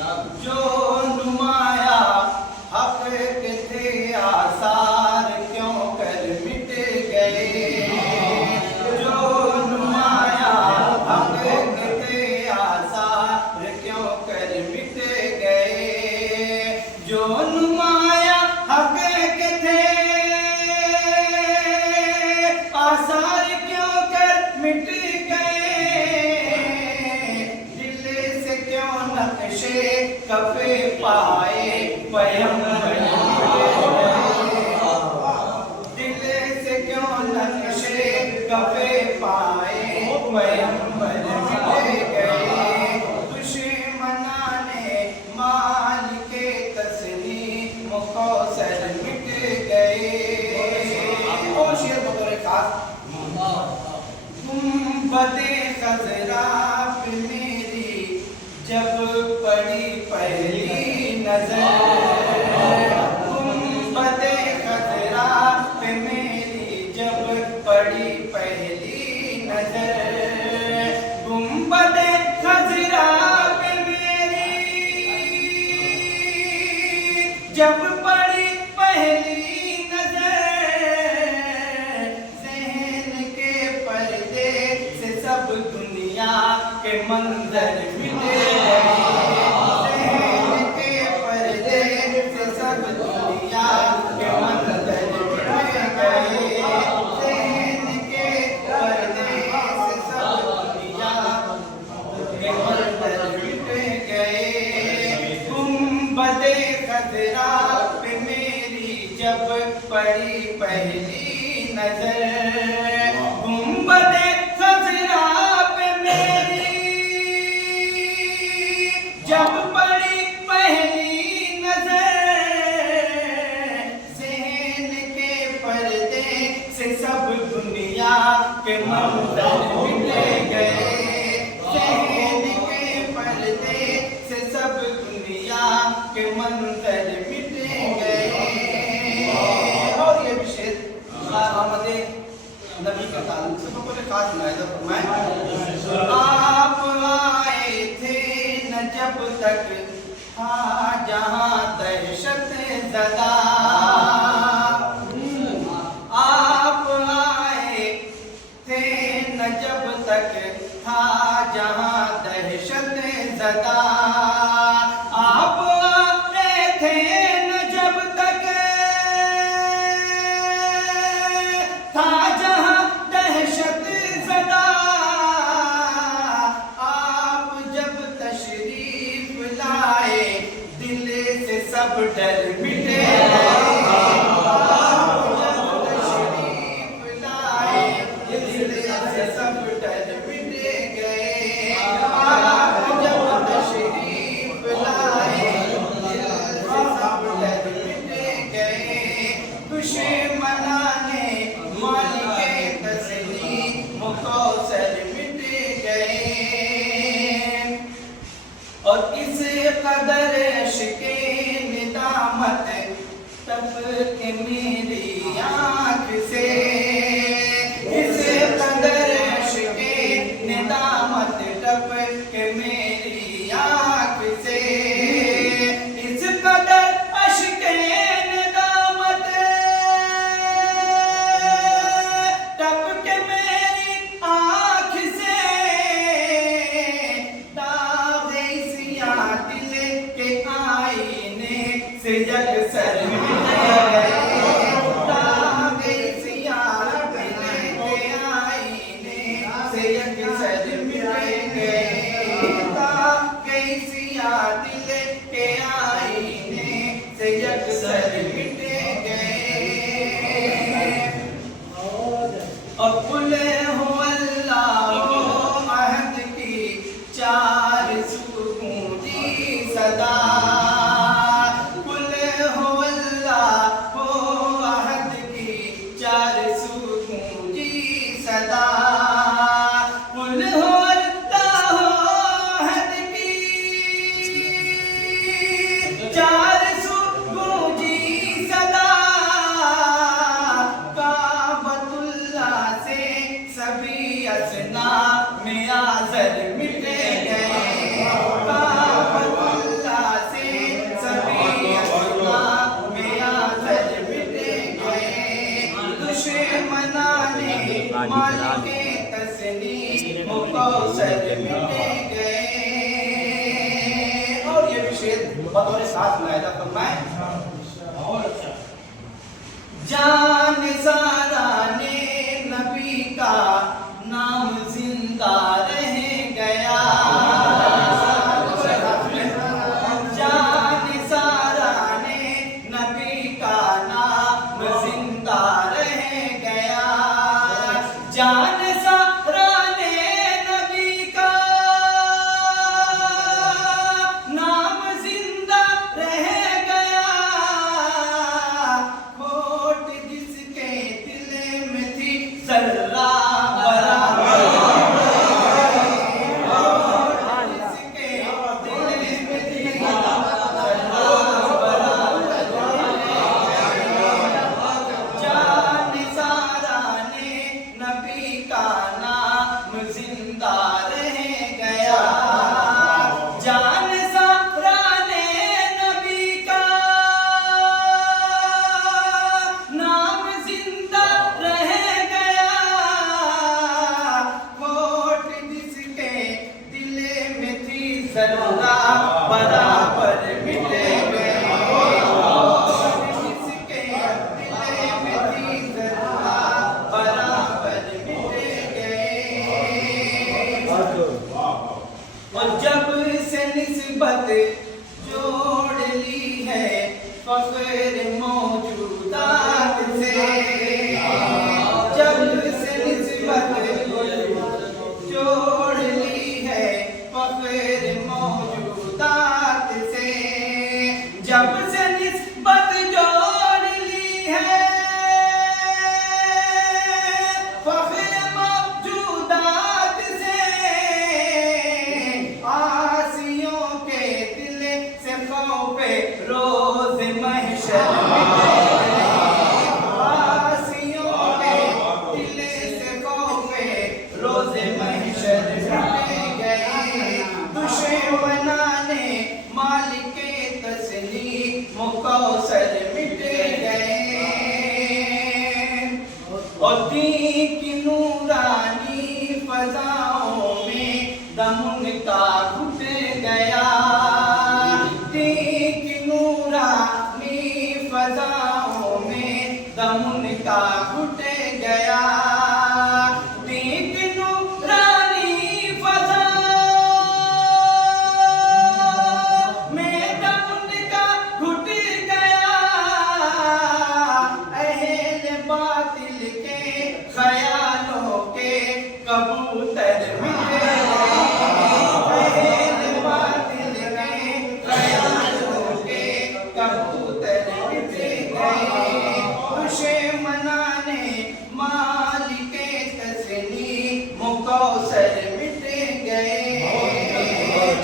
जो नुमाया हक के थे आसार क्यों कर मिट गए। जो नुमाया हक के थे आसार क्यों कर मिट गए। जो नुमाया हक के थे आसार क्यों कर मिट गए। दिल से क्यों नक्शे कफे पाए पैगंबर दिल से क्यों नक्शे कफे पाए पैगंबर मिट गए। दुश्मनाने माल के तस्लीम कौसर मिट गए। और शेर बतौर खास गुंबदे खजरा पे मेरी जब पड़ी पहली नजर। गुंबदे खजरा पे मेरी जब पड़ी पहली नजर। गुंबदे खजरा पे मेरी जब पड़ी पहली नजर। ज़हन के पर्दे से सब दुनिया के मंजर मिट गए। ज़हन के पर्दे से सब दुनिया के मंजर मिट गए। ज़हन के पर्दे से सब दुनिया के मंजर मिट गए। गुंबदे खजरा पे मेरी जब पड़ी पहली नजर। गुंबदे खजरा पे मेरी जब पड़ी पहली नजर। ज़हन के पर्दे से सब दुनिया के मंजर मिट गए। ज़हन के पर्दे से सब दुनिया के मंजर मिट गए। और ये विशेष आमदे नबी का ताल्लुक से तो कोई खास मुलाहिजा फरमाए। आप आए थे न जब तक था जहां दहशत ज़दा। आप आए थे न जब तक था जहां दहशत ज़दा। आप आए थे न जब तक था जहां दहशत ज़दा। आप जब तशरीफ लाए दिल से सब डर मिट गए। आप जब तशरीफ लाए दिल से सब डर मिट गए। आप जब तशरीफ लाए दिल से सब डर मिट गए। दुश्मनाने मालिके तस्लीम कौसर मिट गए। और इस कदर इश्क़े निदामत तब के मेरी आँख से। इस कदर इश्क़े निदामत तब के मेरी आँख से। इस कदर इश्क़े निदामत तब के मेरी आँख से। दाग़े सिया दिल के आईने से यकसर मिट गए। दाग़े सिया दिल के आईने से यकसर मिट गए। दाग़े सिया दिल के आईने से यकसर मिट गए। और कुल हो अल्लाह अहद की चार सू गूंजी सदा। कुल हो अल्लाह अहद की चार सू गूंजी सदा। कुल हो अल्लाह अहद की चार सू गूंजी सदा। काबतुल्लाह से सभी असना में आज़र मिट गए। काबतुल्लाह शेर बतौर साथ मुलाहिजा फरमाए। जान सारा ने नबी का नाम जिंदा रह गया, जान सारा ने नबी का नाम जिंदा रह गया, जान सारा ने नबी का नाम जिंदा रह गया, खोट जिसके दिल में थी जर्रा बराबर, जिसके दिल में थी जर्रा बराबर, जान सारा ने नबी का नाम जिंदा रह गया, जान सारा ने नबी का नाम जिंदा रह गया, खोट जिसके दिल में थी जर्रा बराबर मिट गए, खोट जिसके दिल में थी जर्रा बराबर मिट गए। और जब से निस्बत जोड़ ली है फख्र मौजूदात से, जब से निस्बत जोड़ ली है फख्र मौजूदात से, जब से निस्बत जोड़ ली है फख्र मौजूदात से, आसियों के दिल से खौफे रोज महशर मिट गए, आसियों के दिल से खौफे रोज महशर मिट गए, दुश्मनाने मालिके तस्लीम कौसर मिट गए, और दीन की नूरानी फजाओं में दम उनका घुट गया, दीन की नूरानी फजाओं में दम उनका घुट गया, दीन की नूरानी फजाओं में दम उनका घुट गया, अहले बातिल के ख्यालों के कबूतर मिट गए, अहले बातिल के ख्यालों के कबूतर मिट गए, दुश्मनाने मालिके तस्लीम कौसर मिट गए।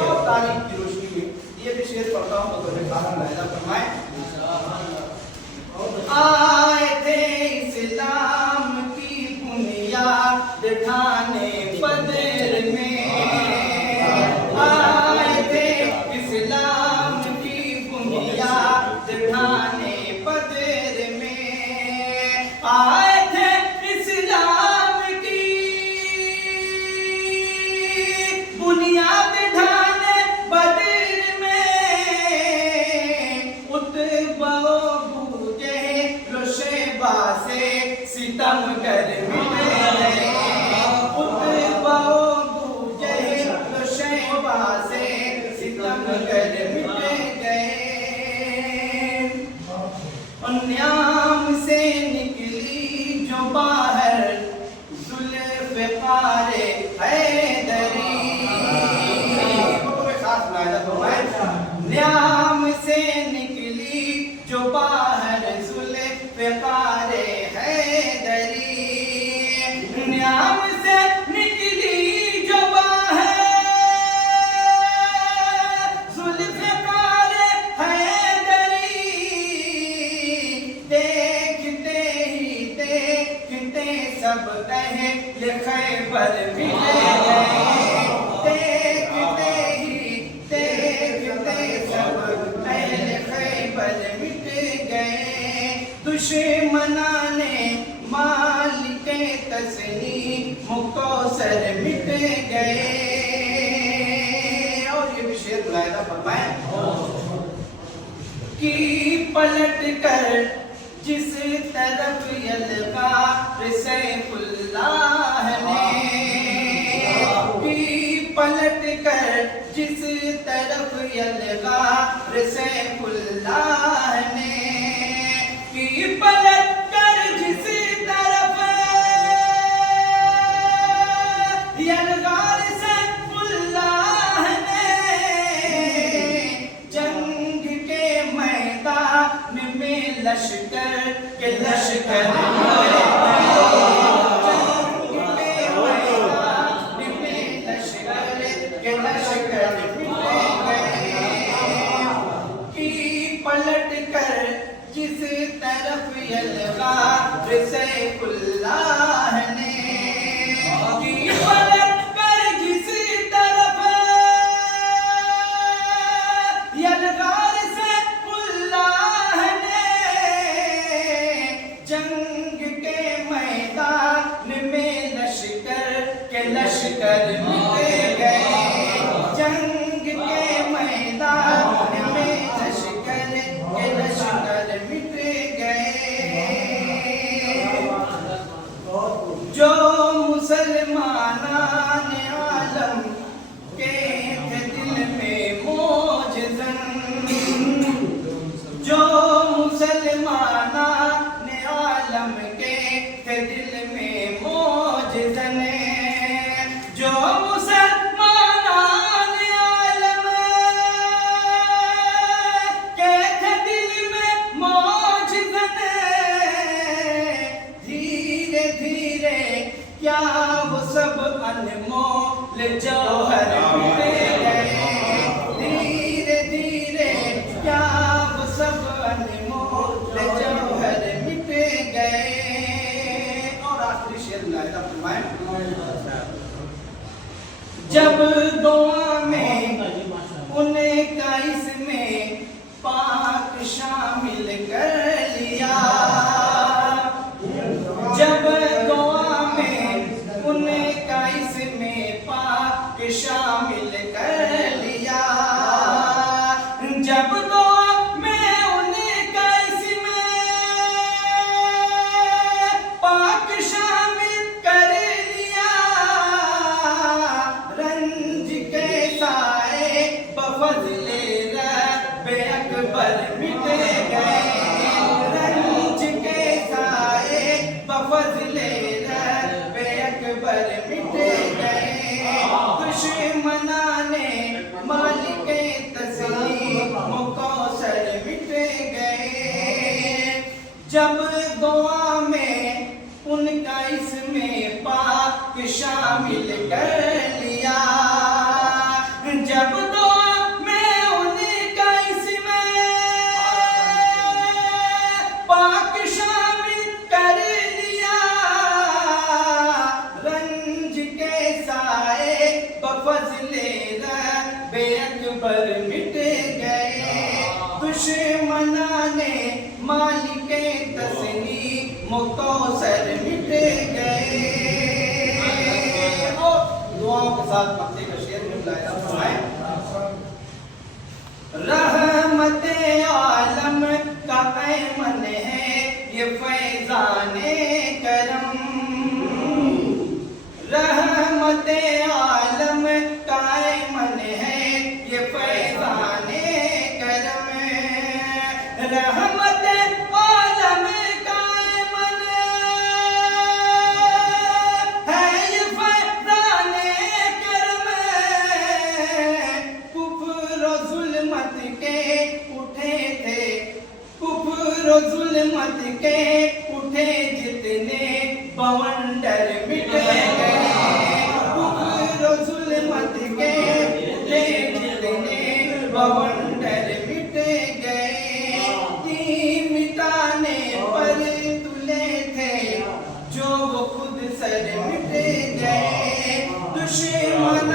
और तारीख की रोशनी में ये भी शेर पढ़ता हूँ तो तुम्हें काफी मुलाहिजा फरमाए। आए थे इस्लाम की बुनियाद ढाने बदर में, आए थे इस्लाम की बुनियाद ढाने बदर में, आए थे इस्लाम की बुनियाद ढाने बदर में, उतबा बूझे शेबा से सितमगर मिट गए, उतबा बूझे शेबा से सितमगर मिट गए, और न्याम से निकली जो बाहर जुल्फ़ारे हैदरी, खास मुलाहिजा फरमाए। न्याम से निकली जो बाहर जुल्फ़ारे हैदरी, न्याम से निकली जो बाहर जुल्फ़ारे हैदरी, देखते ही देखते सब अहले खैबर मिट गए, देखते ही देखते सब अहले खैबर मिट गए, दुश्मनाने मालिके तस्लीम कौसर मिट गए। और ये भी शेर मुलाहिजा फरमाएं कि पलट कर जिस तरफ यलगा सैफुल्लाह ने, कि पलट कर जिस तरफ यलगा सैफुल्लाह ने, कि पलट कर जिस तरफ यलगा सैफुल्लाह ने, जंग के मैदान में लश्कर के लश्कर पलट कर जिस तरफ यलगा सैफुल्लाह ने, कि पलट कर जिस तरफ यलगा सैफुल्लाह ने, जंग के मैदान में लश्कर के लश्कर मिट गए, जंग के मैदान में लश्कर के लश्कर मिट गए। जो मुसलमान आलम के थे दिल में मौजज़न, जो मुसलमान आलम के थे दिल में मौजज़न, जो मुसलमान आलम के थे दिल में मौजज़न, धीरे धीरे क्या वो सब अनमोल जौहर मिट गए, धीरे धीरे क्या वो सब अनमोल जौहर मिट गए। और आखिरी शेर मुलाहिजा फरमाएं, जब दुआ में उनका इसमें पाक शामिल कर लिया, जब दुआ में उनका इसमें पाक शामिल कर लिया, जब दुआ में उनका इसमें पाक शामिल कर लिया, रंज के साए बफज़ले रब्बे अकबर मिट गए, रंज के साए बफज़ले रब्बे अकबर मिट गए, दुश्मनाने मालिके तस्लीम कौसर मिट गए, जब दुआ में उनका इसमें पाक शामिल कर लिया, जब दुआ में उनका इसमें पाक शामिल कर लिया, रंज के साए बफज़ले रब्बे अकबर मिट गए, दुश्मनाने मालिके तस्लीम कौसर मिट गए। और दुआओं के साथ मक्ते का शेर मुलाहिजा फरमाएं, रहमते आलम का ऐमन है ये फैज़ाने करम, रहमते आलम का ऐमन है ये फैज़ाने करम, रहमते आलम का ऐमन है ये फैज़ाने करम, कुफ्र और जुल्मत के उठे थे, कुफ्र और जुल्मत के उठे जितने बवंडर मिट गए, कुफ्र और जुल्मत के उठे जितने बवंडर मिट गए, दीन मिटाने पर तुले थे जो वो खुद सर मिट गए, दुश्मन